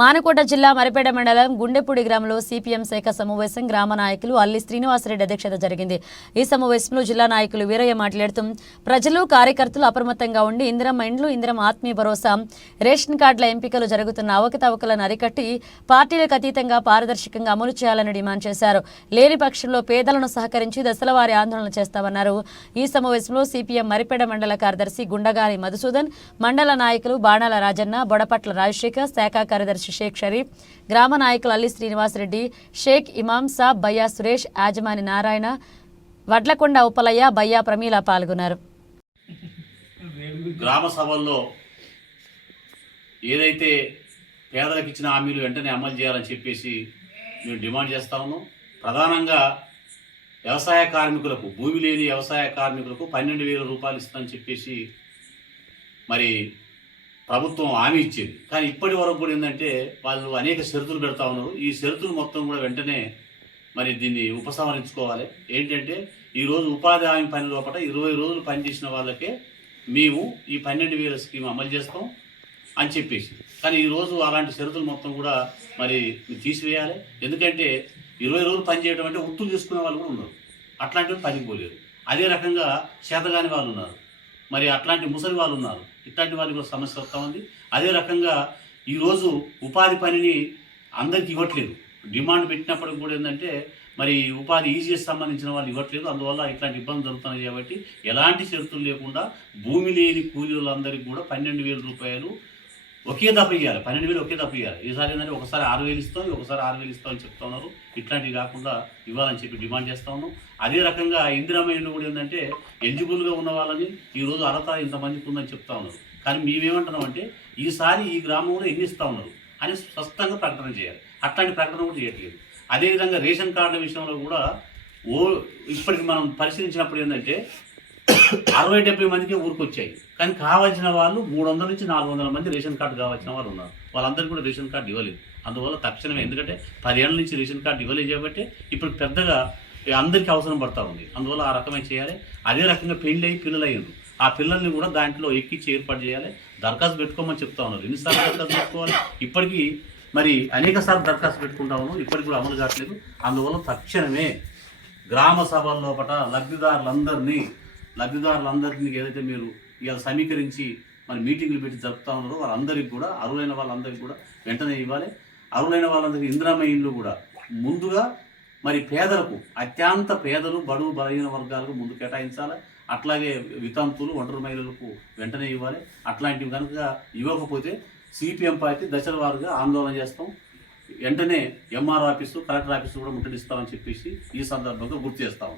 మానకోట జిల్లా మరిపేట మండలం గుండెపూడి గ్రామంలో సిపిఎం శాఖ సమావేశం గ్రామ నాయకులు అల్లి శ్రీనివాసరెడ్డి అధ్యక్షత జరిగింది. ఈ సమావేశంలో జిల్లా నాయకులు వీరయ్య మాట్లాడుతూ ప్రజలు కార్యకర్తలు అప్రమత్తంగా ఉండి ఇందిరమ్మ ఇండ్లు ఇందిరమ్మ ఆత్మీయ భరోసా రేషన్ కార్డుల ఎంపికలు జరుగుతున్న అవకతవకలను అరికట్టి పార్టీలకు అతీతంగా పారదర్శకంగా అమలు చేయాలని డిమాండ్ చేశారు. లేని పక్షంలో పేదలను సహకరించి దశలవారి ఆందోళన చేస్తామన్నారు. ఈ సమావేశంలో సిపిఎం మరిపేట మండల కార్యదర్శి గుండగాని మధుసూదన్ మండల నాయకులు బాణాల రాజన్న బొడపట్ల రాజశేఖర్ శాఖ కార్యదర్శి షేక్ షరీఫ్ గ్రామ నాయకులు అల్లి శ్రీనివాసరెడ్డి షేక్ ఇమాం సాబ్ బయ్యా సురేష్ యాజమాని నారాయణ వడ్లకొండ ఉపలయ్య బయ్యా ప్రమీల పాల్గొన్నారు. గ్రామ సభల్లో ఏదైతే పేదలకు ఇచ్చిన హామీలు వెంటనే అమలు చేయాలని చెప్పేసి మేము డిమాండ్ చేస్తా ఉన్నాం. ప్రధానంగా వ్యవసాయ కార్మికులకు భూమి లేని వ్యవసాయ కార్మికులకు పన్నెండు వేల రూపాయలు ఇస్తామని చెప్పేసి మరి ప్రభుత్వం హామీ ఇచ్చింది. కానీ ఇప్పటి వరకు కూడా ఏంటంటే వాళ్ళు అనేక షరతులు పెడతా ఉన్నారు. ఈ షరతులు మొత్తం కూడా వెంటనే మరి దీన్ని ఉపసంహరించుకోవాలి. ఏంటంటే ఈరోజు ఉపాధి హామీ పని లోపల ఇరవై రోజులు పనిచేసిన వాళ్ళకే మేము ఈ పన్నెండు వేల స్కీమ్ అమలు చేస్తాం అని చెప్పేసి. కానీ ఈరోజు అలాంటి షరతులు మొత్తం కూడా మరి తీసివేయాలి. ఎందుకంటే ఇరవై రోజులు పనిచేయడం అంటే ఉత్తులు చేసుకునే వాళ్ళు కూడా ఉన్నారు. అట్లాంటివి పనికి పోలేరు. అదే రకంగా చేతగాని వాళ్ళు ఉన్నారు. మరి అట్లాంటి ముసలి వాళ్ళు ఉన్నారు. ఇట్లాంటి వాళ్ళకి కూడా సమస్య వస్తూ ఉంది. అదే రకంగా ఈరోజు ఉపాధి పనిని అందరికి ఇవ్వట్లేదు. డిమాండ్ పెట్టినప్పటికి కూడా ఏంటంటే మరి ఉపాధి ఈజీఎస్ సంబంధించిన వాళ్ళు ఇవ్వట్లేదు. అందువల్ల ఇట్లాంటి ఇబ్బంది జరుగుతున్నాయి కాబట్టి ఎలాంటి షరతులు లేకుండా భూమి లేని కూలీలందరికీ కూడా పన్నెండు వేల రూపాయలు ఒకే దఫ ఇవ్వాలి పన్నెండు వేలు ఒకే దప్పు ఇవ్వాలి ఈసారి ఏంటంటే ఒకసారి ఆరు వేలు ఇస్తాం ఒకసారి ఆరు వేలు ఇస్తామని చెప్తా ఉన్నారు. ఇట్లాంటివి కాకుండా ఇవ్వాలని చెప్పి డిమాండ్ చేస్తా ఉన్నాం. అదే రకంగా ఇందిరామ ఇల్లు కూడా ఏంటంటే ఎలిజిబుల్గా ఉన్న వాళ్ళని ఈరోజు అర్హత ఇంతమందికి ఉందని చెప్తా ఉన్నారు. కానీ మేమేమంటున్నాం అంటే ఈసారి ఈ గ్రామంలో ఎన్ని ఇస్తా ఉన్నారు అని స్పష్టంగా ప్రకటన చేయాలి. అట్లాంటి ప్రకటన కూడా చేయట్లేదు. అదేవిధంగా రేషన్ కార్డుల విషయంలో కూడా ఓ ఇప్పటికి మనం పరిశీలించినప్పుడు ఏంటంటే అరవై డెబ్బై మందికి ఊరికొచ్చాయి. కానీ కావాల్సిన వాళ్ళు మూడు వందల నుంచి నాలుగు వందల మంది రేషన్ కార్డు కావాల్సిన వాళ్ళు ఉన్నారు. వాళ్ళందరికీ కూడా రేషన్ కార్డు ఇవ్వలేదు. అందువల్ల తక్షణమే ఎందుకంటే పదేళ్ళ నుంచి రేషన్ కార్డు ఇవ్వలేదు కాబట్టి ఇప్పుడు పెద్దగా అందరికీ అవసరం పడతా ఉంది. అందువల్ల ఆ రకమే చేయాలి. అదే రకంగా పెళ్ళి అయ్యి పిల్లలు అయ్యారు ఆ పిల్లల్ని కూడా దాంట్లో ఎక్కించి ఏర్పాటు చేయాలి. దరఖాస్తు పెట్టుకోమని చెప్తా ఉన్నారు. ఎన్నిసార్లు దరఖాస్తు పెట్టుకోవాలి? ఇప్పటికీ మరి అనేక సార్లు దరఖాస్తు పెట్టుకుంటా ఉన్నాం. ఇప్పటికి కూడా అమలు కావట్లేదు. అందువల్ల తక్షణమే గ్రామ సభల లోపల లబ్ధిదారులందరినీ లబ్ధిదారులందరినీ ఏదైతే మీరు ఇవాళ సమీకరించి మరి మీటింగ్లు పెట్టి జరుపుతా ఉన్నారో వాళ్ళందరికీ కూడా అరువులైన వాళ్ళందరికీ కూడా వెంటనే ఇవ్వాలి. అరువులైన వాళ్ళందరికీ ఇందిరామ ఇండ్లు కూడా ముందుగా మరి పేదలకు అత్యంత పేదలు బడుగు బలహీన వర్గాలకు ముందు కేటాయించాలి. అట్లాగే వితంతులు ఒంటరి మహిళలకు వెంటనే ఇవ్వాలి. అట్లాంటివి కనుక ఇవ్వకపోతే సిపిఎం పార్టీ దశల వారుగా ఆందోళన చేస్తాం. వెంటనే ఎంఆర్ ఆఫీసు కలెక్టర్ ఆఫీసు కూడా ముట్టడిస్తామని చెప్పేసి ఈ సందర్భంగా గుర్తు చేస్తాము